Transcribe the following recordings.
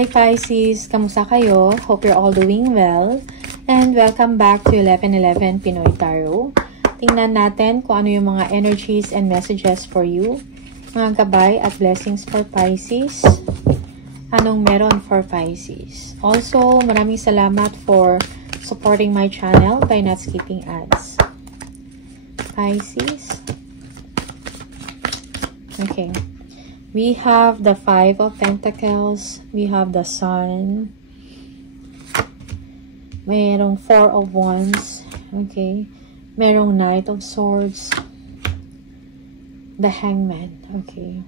Hi Pisces! Kamusta kayo? Hope you're all doing well. And welcome back to 1111 Pinoy Tarot. Tingnan natin kung ano yung mga energies and messages for you. Mga gabay at blessings for Pisces. Anong meron for Pisces? Also, maraming salamat for supporting my channel by not skipping ads. Pisces. Okay. We have the Five of Pentacles. We have the Sun. Merong Four of Wands. Okay. Merong Knight of Swords. The Hangman. Okay.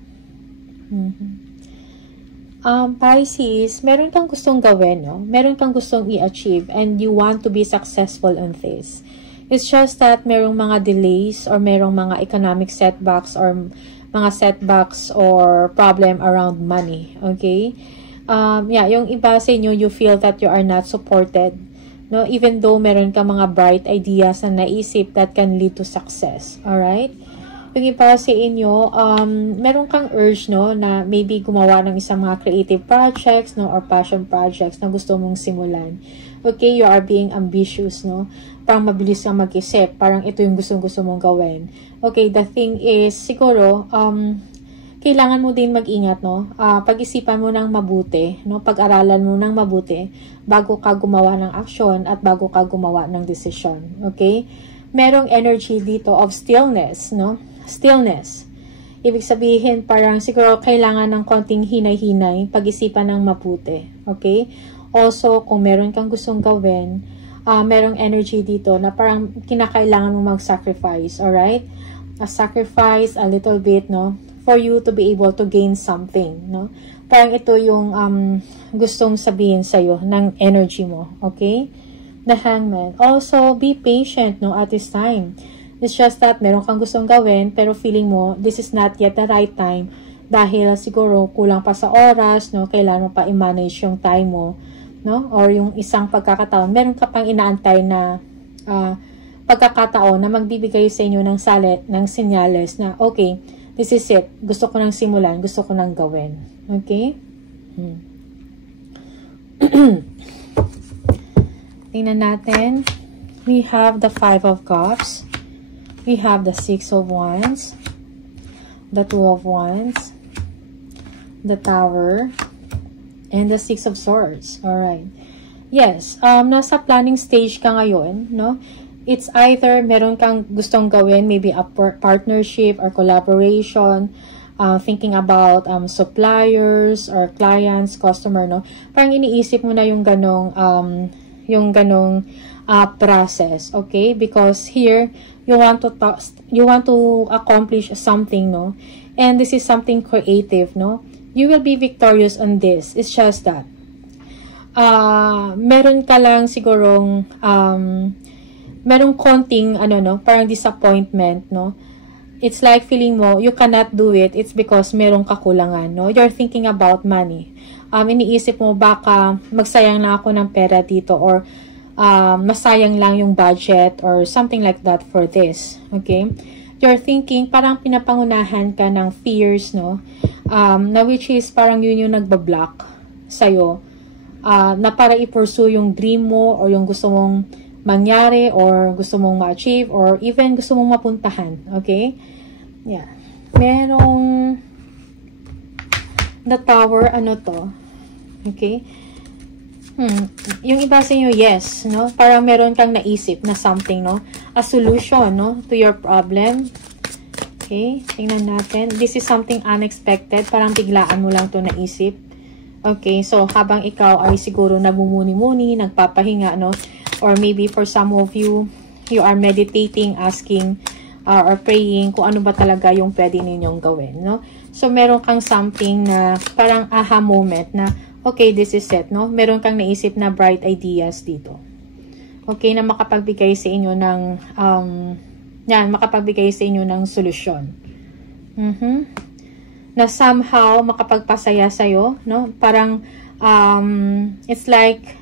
Pisces, meron kang gustong gawin, no? Meron kang gustong i-achieve and you want to be successful in this. It's just that merong mga delays or merong mga economic setbacks or mga setbacks or problem around money, okay? Yeah, yung iba sa inyo, you feel that you are not supported, no? Even though meron ka mga bright ideas na naisip that can lead to success, alright? Yung iba sa inyo, meron kang urge, no, na maybe gumawa ng isang mga creative projects, no, or passion projects na gusto mong simulan. Okay, you are being ambitious, no? Parang mabilis kang mag-isip, parang ito yung gusto mong gawin. Okay, the thing is, siguro, kailangan mo din mag-ingat, no? Pag-isipan mo ng mabuti, no? Pag-aralan mo ng mabuti bago ka gumawa ng aksyon at bago ka gumawa ng desisyon. Okay? Merong energy dito of stillness, no? Stillness. Ibig sabihin, parang siguro kailangan ng konting hinay-hinay, pag-isipan ng mabuti. Okay? Also, kung meron kang gustong gawin, merong energy dito na parang kinakailangan mo mag-sacrifice, alright? A sacrifice a little bit, no? For you to be able to gain something, no? Parang ito yung gustong sabihin sa'yo ng energy mo, okay? The Hangman. Also, be patient, no, at this time. It's just that meron kang gustong gawin, pero feeling mo, this is not yet the right time dahil siguro kulang pa sa oras, no? Kailangan mo pa i-manage yung time mo, no? Or yung isang pagkakataon, meron ka pang inaantay na pagkakataon na magbibigay sa inyo ng senyales na, okay, this is it. Gusto ko nang simulan, gusto ko nang gawin. Okay? Tingnan natin. We have the Five of Cups. We have the Six of Wands, the Two of Wands, the Tower, and the Six of Swords. Alright. Yes, nasa planning stage ka ngayon, no? It's either meron kang gustong gawin, maybe a partnership or collaboration, thinking about suppliers or clients, customer, no? Parang iniisip mo na yung ganong process, okay? Because here you want to accomplish something, no? And this is something creative, no? You will be victorious on this. It's just that meron ka lang sigurong merong konting no, parang disappointment, no? It's like feeling mo you cannot do it. It's because merong kakulangan, no? You're thinking about money. Iniisip mo baka magsayang na ako ng pera dito or masayang lang yung budget or something like that for this. Okay? You're thinking, parang pinapangunahan ka ng fears, no? Na which is parang yun yung nagbablock sa'yo. Na para i-pursue yung dream mo or yung gusto mong mangyari or gusto mong ma-achieve or even gusto mong mapuntahan. Okay? Yeah. Merong the Tower, ano to? Okay? Yung iba sa inyo, yes, no? Parang meron kang naisip na something, no? A solution, no? To your problem. Okay? Tingnan natin. This is something unexpected. Parang biglaan mo lang to naisip. Okay? So, habang ikaw ay siguro nagmumuni-muni, nagpapahinga, no? Or maybe for some of you, you are meditating, asking, or praying kung ano ba talaga yung pwede ninyong gawin, no? So, meron kang something na parang aha moment na okay, this is it, no? Meron kang naisip na bright ideas dito. Okay, na makapagbigay sa inyo ng, makapagbigay sa inyo ng solusyon. Na somehow, makapagpasaya sa'yo, no? Parang, it's like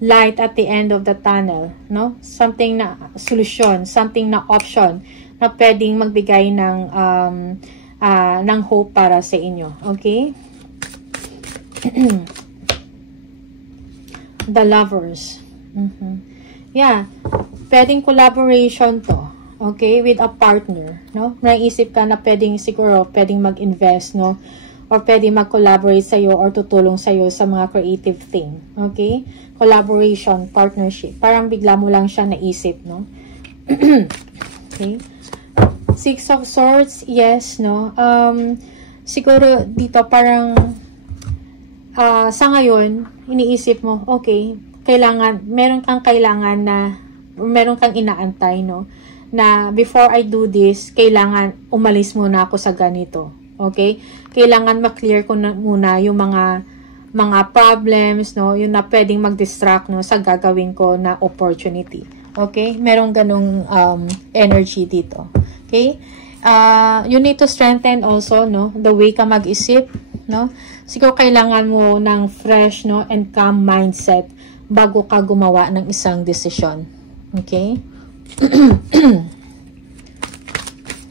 light at the end of the tunnel, no? Something na solusyon, something na option na pwedeng magbigay ng hope para sa inyo. Okay? The Lovers. Yeah. Pwedeng collaboration to. Okay? With a partner. No? Naisip ka na siguro, pwedeng mag-invest, no? Or pwedeng mag-collaborate sa'yo or tutulong sa'yo sa mga creative thing. Okay? Collaboration, partnership. Parang bigla mo lang siya naisip, no? Okay? Six of Swords, yes, no? Siguro dito parang sa ngayon, iniisip mo, okay, meron kang inaantay, no? Na before I do this, kailangan umalis muna ako sa ganito. Okay? Kailangan ma-clear ko na muna yung mga problems, no? Yung na pwedeng mag-distract, no? Sa gagawin ko na opportunity. Okay? Merong ganong energy dito. Okay? You need to strengthen also, no? The way ka mag-isip, no? Siguro kailangan mo ng fresh, no? And calm mindset bago ka gumawa ng isang desisyon. Okay?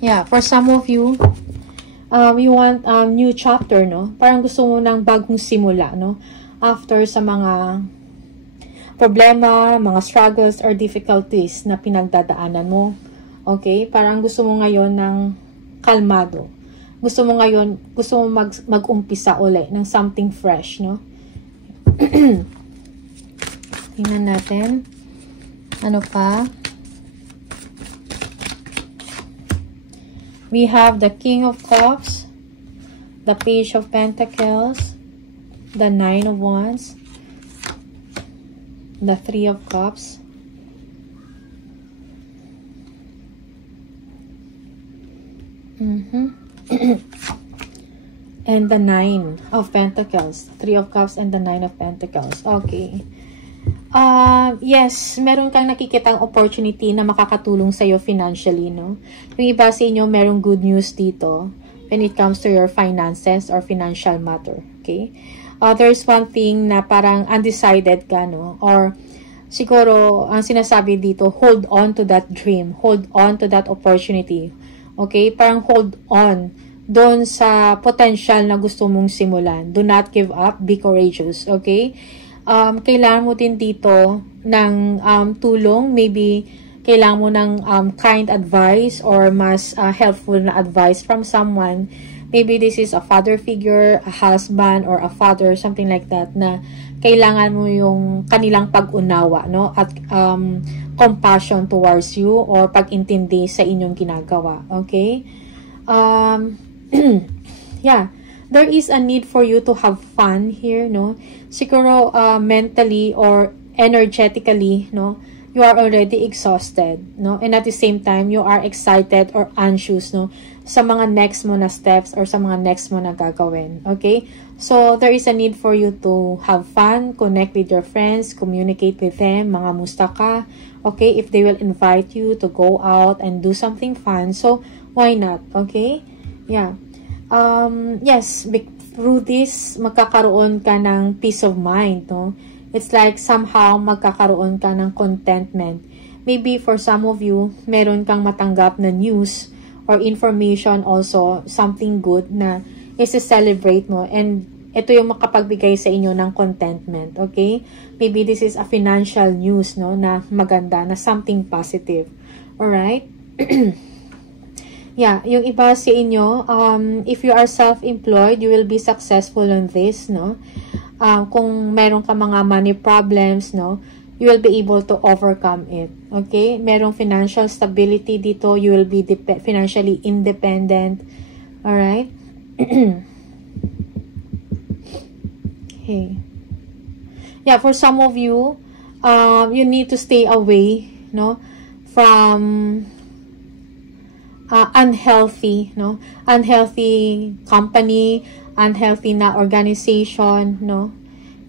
Yeah, for some of you, you want a new chapter, no? Parang gusto mo ng bagong simula, no? After sa mga problema, mga struggles or difficulties na pinagdadaanan mo. Okay? Parang gusto mo ngayon ng kalmado. Gusto mo mag-umpisa uli ng something fresh, no? Tingnan natin. Ano pa? We have the King of Cups, the Page of Pentacles, the Nine of Wands, the Three of Cups, and the Nine of Pentacles. Three of Cups and the Nine of Pentacles. Okay. Yes, meron kang nakikitang opportunity na makakatulong sa'yo financially, no? Yung iba sa inyo, merong good news dito when it comes to your finances or financial matter, okay? There's one thing na parang undecided ka, no? Or siguro, ang sinasabi dito, hold on to that dream. Hold on to that opportunity. Okay? Parang hold on doon sa potential na gusto mong simulan. Do not give up. Be courageous. Okay? Kailangan mo din dito ng tulong. Maybe kailangan mo ng kind advice or mas helpful na advice from someone. Maybe this is a father figure, a husband, or a father, something like that, na kailangan mo yung kanilang pag-unawa, no? At compassion towards you or pag-intindi sa inyong ginagawa. Okay? Yeah. There is a need for you to have fun here, no? Siguro mentally or energetically, no? You are already exhausted, no? And at the same time, you are excited or anxious, no? Sa mga next mo na steps or sa mga next mo na gagawin, okay? So, there is a need for you to have fun, connect with your friends, communicate with them, mga musta ka, okay? If they will invite you to go out and do something fun, so why not, okay? Yeah. Yes, through this, magkakaroon ka ng peace of mind, no? It's like somehow magkakaroon ka ng contentment. Maybe for some of you, meron kang matanggap na news or information also, something good na i-celebrate mo. And ito yung makapagbigay sa inyo ng contentment, okay? Maybe this is a financial news, no, na maganda, na something positive. Alright? Yeah, yung iba sa inyo, if you are self-employed, you will be successful on this, no? Kung meron ka mga money problems, no, you will be able to overcome it. Okay? Merong financial stability dito. You will be financially independent. Alright? Okay. Yeah, for some of you, you need to stay away, no, from unhealthy, no, unhealthy company, unhealthy na organization, no.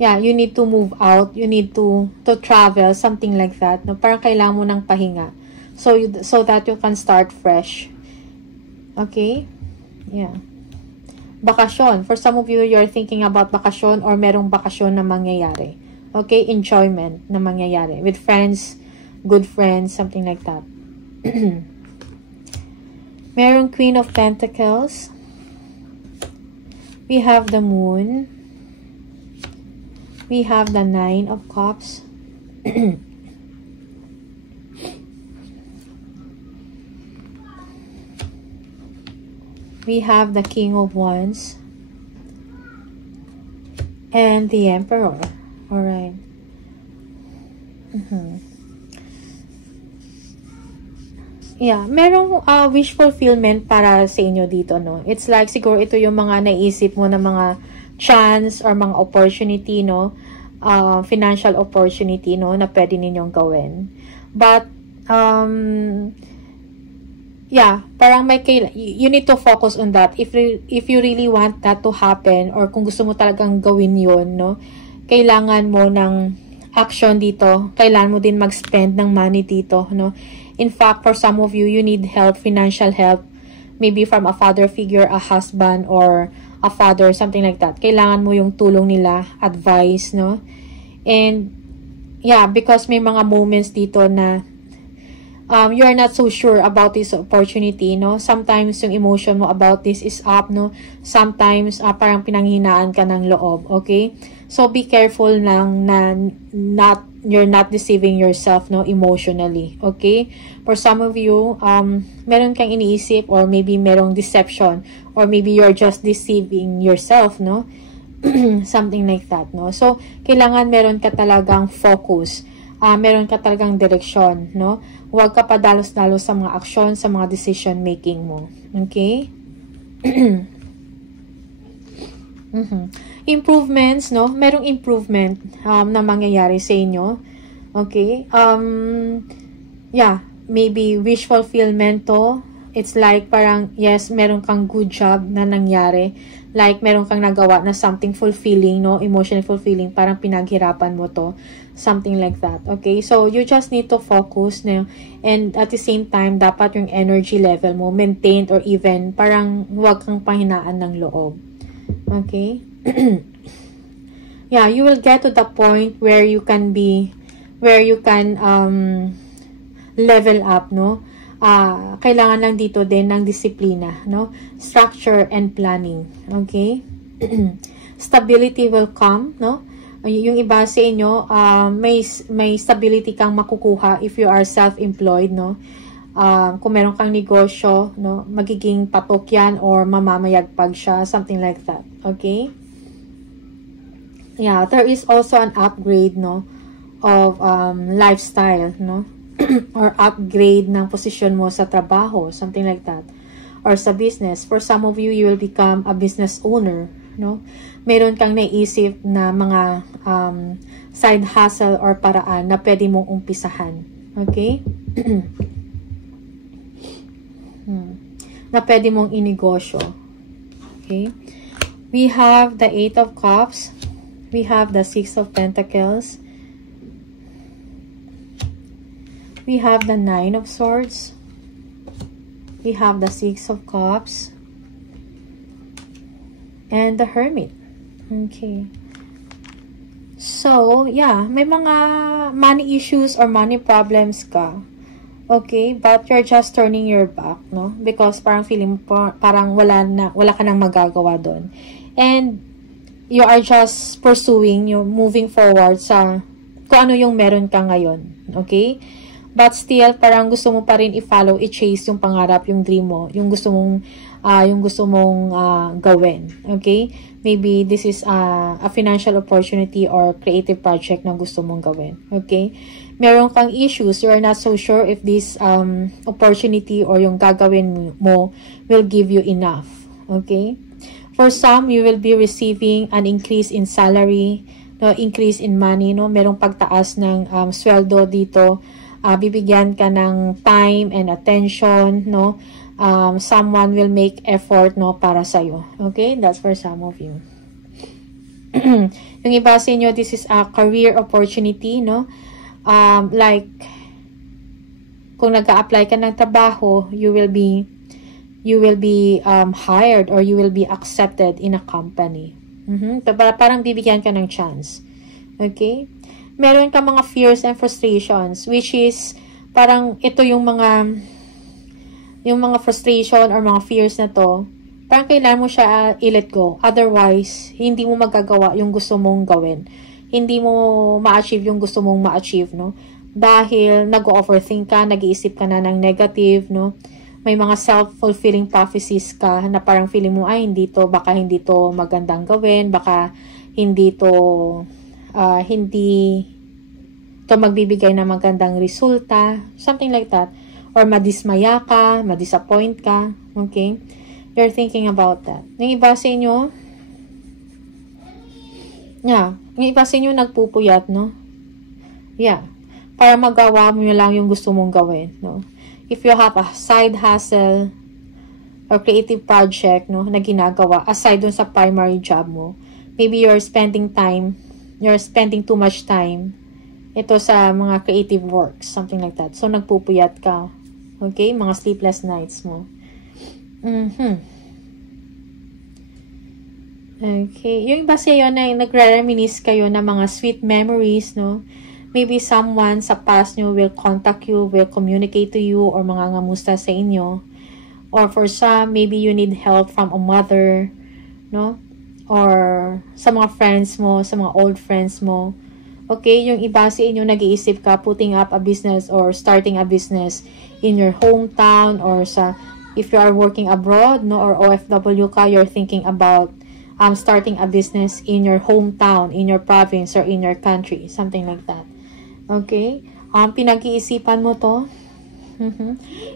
Yeah, you need to move out, you need to travel, something like that, no. Parang kailangan mo ng pahinga, so that you can start fresh. Okay? Yeah. Bakasyon. For some of you, you're thinking about bakasyon or merong bakasyon na mangyayari. Okay? Enjoyment na mangyayari with friends, good friends, something like that. Merong Queen of Pentacles. We have the Moon. We have the Nine of Cups. We have the King of Wands and the Emperor. All right. Yeah, merong wish fulfillment para sa inyo dito, no? It's like siguro ito yung mga naisip mo na mga chance or mga opportunity, no? Financial opportunity, no, na pwede ninyong gawin. But yeah, parang you need to focus on that. If you really want that to happen, or kung gusto mo talagang gawin yun, no, kailangan mo ng action dito. Kailangan mo din mag-spend ng money dito, no. In fact, for some of you, you need help, financial help, maybe from a father figure, a husband, or a father, something like that. Kailangan mo yung tulong nila, advice, no. And yeah, because may mga moments dito na you are not so sure about this opportunity, no? Sometimes yung emotion mo about this is up, no? Sometimes parang pinanghinaan ka ng loob, okay? So be careful lang na you're not deceiving yourself, no, emotionally, okay? For some of you, meron kang iniisip, or maybe merong deception, or maybe you're just deceiving yourself, no? Something like that, no? So kailangan meron ka talagang focus. Meron ka talagang direksyon, no? Huwag ka padalos-dalos sa mga aksyon, sa mga decision making mo. Okay? Improvements, no? Merong improvement na mangyayari sa inyo. Okay? Yeah, maybe wish fulfillment to. It's like parang, yes, meron kang good job na nangyari. Like, meron kang nagawa na something fulfilling, no? Emotionally fulfilling. Parang pinaghirapan mo to. Something like that. Okay? So, you just need to focus, no? And at the same time, dapat yung energy level mo maintained, or even parang huwag kang pahinaan ng loob. Okay? Yeah, you will get to the point where you can level up, no? Kailangan lang dito din ng disiplina, no? Structure and planning. Okay? Stability will come, no? Yung iba sa inyo, may stability kang makukuha if you are self-employed, no? Kung meron kang negosyo, no? Magiging patok yan or mamamayagpag siya, something like that. Okay? Yeah, there is also an upgrade, no? Of lifestyle, no? Or upgrade ng posisyon mo sa trabaho, something like that. Or sa business. For some of you, you will become a business owner, no? Meron kang naisip na mga side hustle or paraan na pwede mong umpisahan. Okay? Na pwede mong inegosyo. Okay? We have the Eight of Cups. We have the Six of Pentacles. We have the Nine of Swords. We have the Six of Cups. And the Hermit. Okay. So, yeah, may mga money issues or money problems ka. Okay, but you're just turning your back, no? Because parang feeling mo parang wala ka nang magagawa doon. And you are just pursuing, moving forward sa kung ano yung meron ka ngayon. Okay? But still, parang gusto mo pa rin i-follow, i-chase yung pangarap, yung dream mo, yung gusto mong gawin. Okay? Maybe this is a financial opportunity or creative project na gusto mong gawin. Okay? Meron kang issues, you are not so sure if this opportunity or yung gagawin mo will give you enough. Okay? For some, you will be receiving an increase in salary, no, increase in money, no? Merong pagtaas ng sweldo dito. Bibigyan ka ng time and attention, no? Someone will make effort, no, para sa'yo. Okay? That's for some of you. Yung iba sa inyo, this is a career opportunity, no? Like, kung nag-a-apply ka ng trabaho, you will be hired or you will be accepted in a company. Parang bibigyan ka ng chance. Okay? Meron ka mga fears and frustrations, which is parang ito yung mga frustration or mga fears na to, parang kailangan mo siya i-let go. Otherwise, hindi mo magagawa yung gusto mong gawin. hindi mo ma-achieve yung gusto mong ma-achieve, no? Dahil nag-overthink ka, nag-iisip ka na ng negative, no? May mga self-fulfilling prophecies ka na parang feeling mo, ay, baka hindi to magandang gawin, baka hindi to magbibigay ng magandang resulta, something like that. Or madismaya ka, madisappoint ka, okay? You're thinking about that. Yung iba sa inyo, yung iba sa inyo nagpupuyat, no? Yeah. Para magawa mo lang yung gusto mong gawin, no? If you have a side hustle or creative project, no, na ginagawa, aside dun sa primary job mo, maybe you're spending too much time ito sa mga creative works, something like that. So, nagpupuyat ka. Okay? Mga sleepless nights mo. Okay. Yung iba sa'yo na nagre-reminisce kayo ng mga sweet memories, no? Maybe someone sa past nyo will contact you, will communicate to you, or mga ngamusta sa inyo. Or for some, maybe you need help from a mother, no? Or sa mga friends mo, sa mga old friends mo. Okay, yung iba sa inyo nag-iisip ka putting up a business or starting a business in your hometown or if you are working abroad, no, or OFW ka, you're thinking about starting a business in your hometown, in your province, or in your country, something like that. Okay? Pinag-iisipan mo to.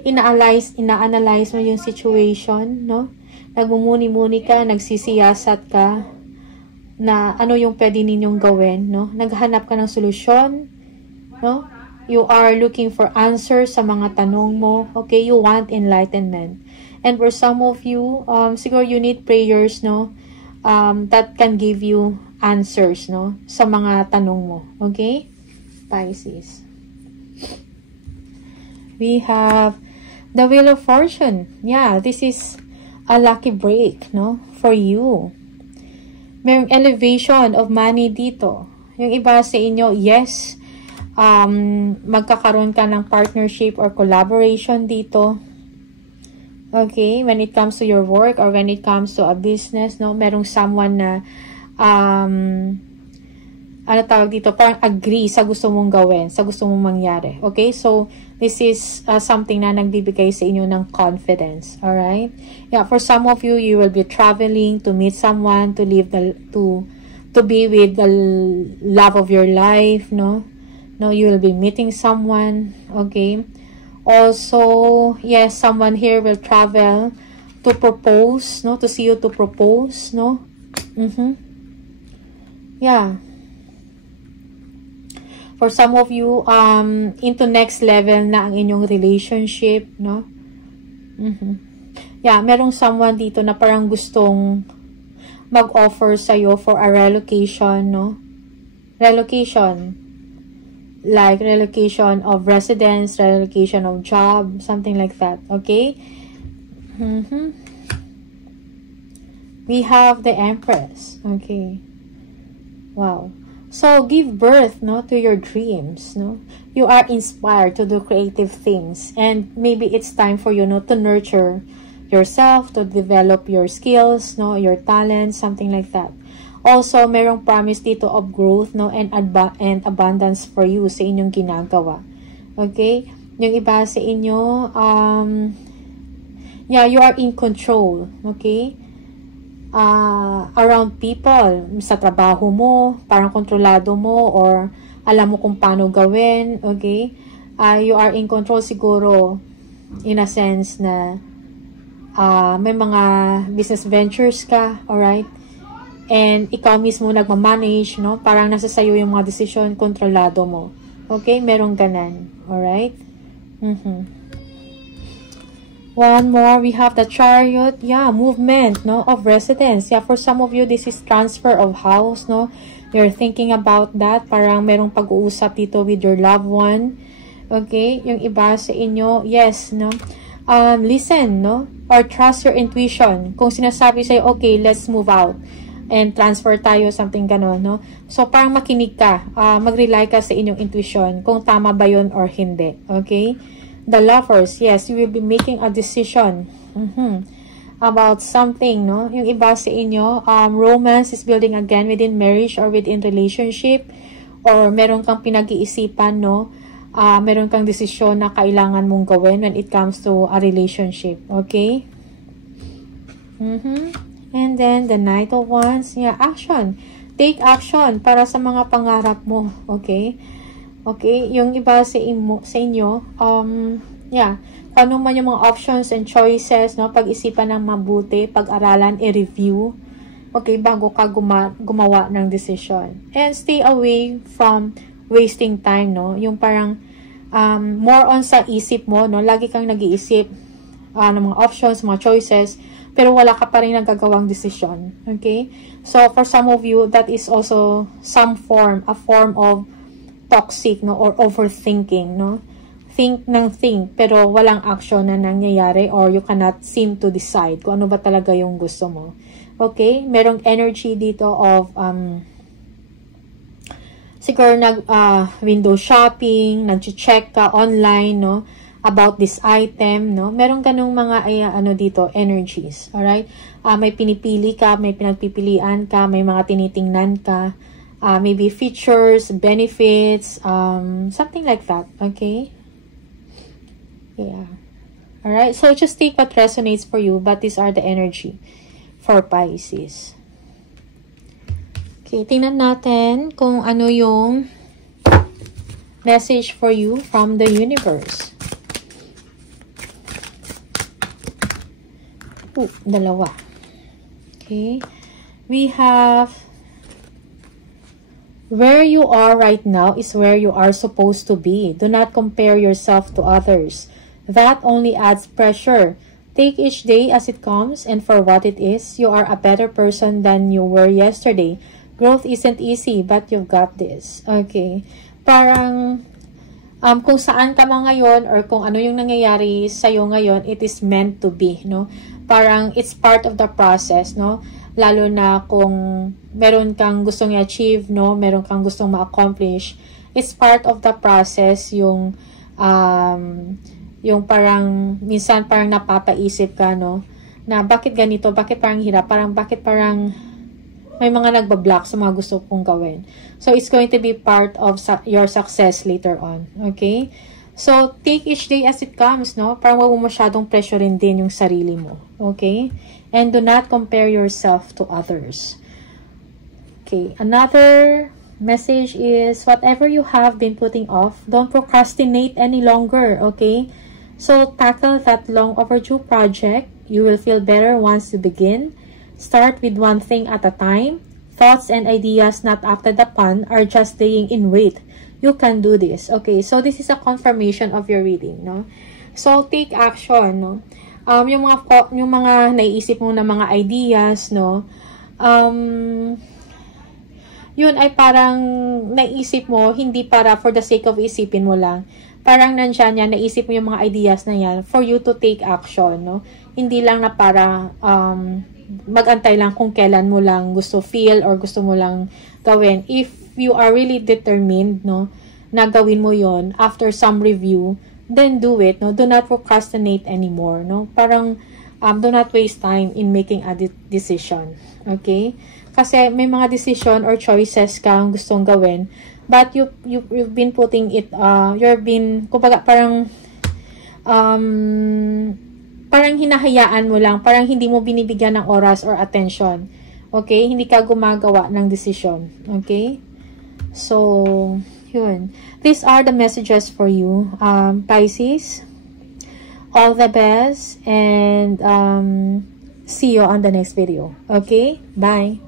Ina-analyze mo yung situation, no? Nagmumuni-muni ka, nagsisiyasat ka na ano yung pwede ninyong gawin, no? Naghanap ka ng solusyon, no? You are looking for answers sa mga tanong mo. Okay? You want enlightenment. And for some of you, siguro you need prayers, no? That can give you answers, no? Sa mga tanong mo. Okay? Pisces. We have the Wheel of Fortune. Yeah, this is a lucky break, no? For you. Mayroong elevation of money dito. Yung iba sa inyo, yes, magkakaroon ka ng partnership or collaboration dito. Okay, when it comes to your work or when it comes to a business, no? Merong someone na ano tawag dito, parang agree sa gusto mong gawin, sa gusto mong mangyari. Okay? So, this is something na nagbibigay sa inyo ng confidence. Alright? Yeah, for some of you, you will be traveling to meet someone, to be with the love of your life, no? No, you will be meeting someone. Okay? Also, yes, someone here will travel to propose, no? To see you to propose, no? Yeah. For some of you, into next level na ang inyong relationship, no? Yeah, merong someone dito na parang gustong mag-offer sa'yo for a relocation, no? Relocation. Like relocation of residence, relocation of job, something like that, okay? We have the Empress, okay? Wow. So, give birth, no, to your dreams, no? You are inspired to do creative things. And maybe it's time for you, no, to nurture yourself, to develop your skills, no, your talents, something like that. Also, merong promise dito of growth, no, and abundance for you sa inyong ginagawa. Okay? Yung iba sa inyo, yeah, you are in control, okay? Around people, sa trabaho mo, parang kontrolado mo, or alam mo kung paano gawin, okay? You are in control siguro, in a sense na may mga business ventures ka, alright? And ikaw mismo nagmamanage, no? Parang nasa sayo yung mga decision, kontrolado mo. Okay? Merong ganan, alright? One more, we have the Chariot. Yeah, movement, no, of residence. Yeah, for some of you, this is transfer of house, no. You're thinking about that. Parang merong pag-uusap dito with your loved one. Okay, yung iba sa inyo, yes, no. Listen, no, or trust your intuition. Kung sinasabi sa'yo, okay, let's move out and transfer tayo, something ganon, no. So, parang makinig ka, mag-rely ka sa inyong intuition, kung tama ba yun or hindi. Okay. The Lovers, yes, you will be making a decision. about something, no? Yung iba sa inyo, romance is building again within marriage or within relationship, or meron kang pinag-iisipan, no? Meron kang desisyon na kailangan mong gawin when it comes to a relationship, okay? And then, the Knight of Wands, yeah, action. Take action para sa mga pangarap mo, okay? Okay, yung iba sa inyo, yeah, ano man yung mga options and choices, no? Pag-isipan ng mabuti, pag-aralan, i-review, okay, bago ka gumawa ng decision. And stay away from wasting time, no? Yung parang, more on sa isip mo, no? Lagi kang nag-iisip ng mga options, mga choices, pero wala ka pa rin nagagawang decision, okay? So, for some of you, that is also a form of toxic, no, or overthinking, no? Think ng think, pero walang action na nangyayari, or you cannot seem to decide kung ano ba talaga yung gusto mo. Okay? Merong energy dito of, siguro window shopping, nag-check ka online, no, about this item, no? Merong ganung mga, dito, energies, alright? May pinipili ka, may pinagpipilian ka, may mga tinitingnan ka, maybe features, benefits, something like that, okay? Yeah. Alright, so just take what resonates for you, but these are the energy for Pisces. Okay, tingnan natin kung ano yung message for you from the universe. Dalawa. Okay, we have, where you are right now is where you are supposed to be. Do not compare yourself to others. That only adds pressure. Take each day as it comes and for what it is. You are a better person than you were yesterday. Growth isn't easy, but you've got this. Okay. Parang, kung saan ka man ngayon or kung ano yung nangyayari sa'yo ngayon, it is meant to be, no? Parang, it's part of the process, no? Lalo na kung meron kang gustong i-achieve, no? Meron kang gustong ma-accomplish. It's part of the process yung parang, minsan parang napapaisip ka, no? Na bakit ganito? Bakit parang hirap? Bakit parang may mga nagbablock sa mga gusto kong gawin. So, it's going to be part of your success later on. Okay? So, take each day as it comes, no? Parang wag mo masyadong pressurein din yung sarili mo. Okay? And do not compare yourself to others. Okay, another message is, whatever you have been putting off, don't procrastinate any longer, okay? So, tackle that long overdue project. You will feel better once you begin. Start with one thing at a time. Thoughts and ideas not after the pan are just laying in wait. You can do this. Okay, so this is a confirmation of your reading, no? So, take action, no? Yung mga naiisip mo na mga ideas, no? Yun ay parang naisip mo, hindi para for the sake of isipin mo lang. Parang nandyan yan, naisip mo yung mga ideas na yan for you to take action, no? Hindi lang na para magantay lang kung kailan mo lang gusto feel or gusto mo lang gawin. If you are really determined, no, na gawin mo yon after some review, then do it, no? Do not procrastinate anymore, no? Parang, do not waste time in making a decision, okay? Kasi may mga decision or choices kang gustong gawin, but you've been putting it, kumbaga parang, parang hinahayaan mo lang, parang hindi mo binibigyan ng oras or attention, okay? Hindi ka gumagawa ng decision, okay? So, yun. These are the messages for you, Pisces. All the best, and see you on the next video. Okay? Bye.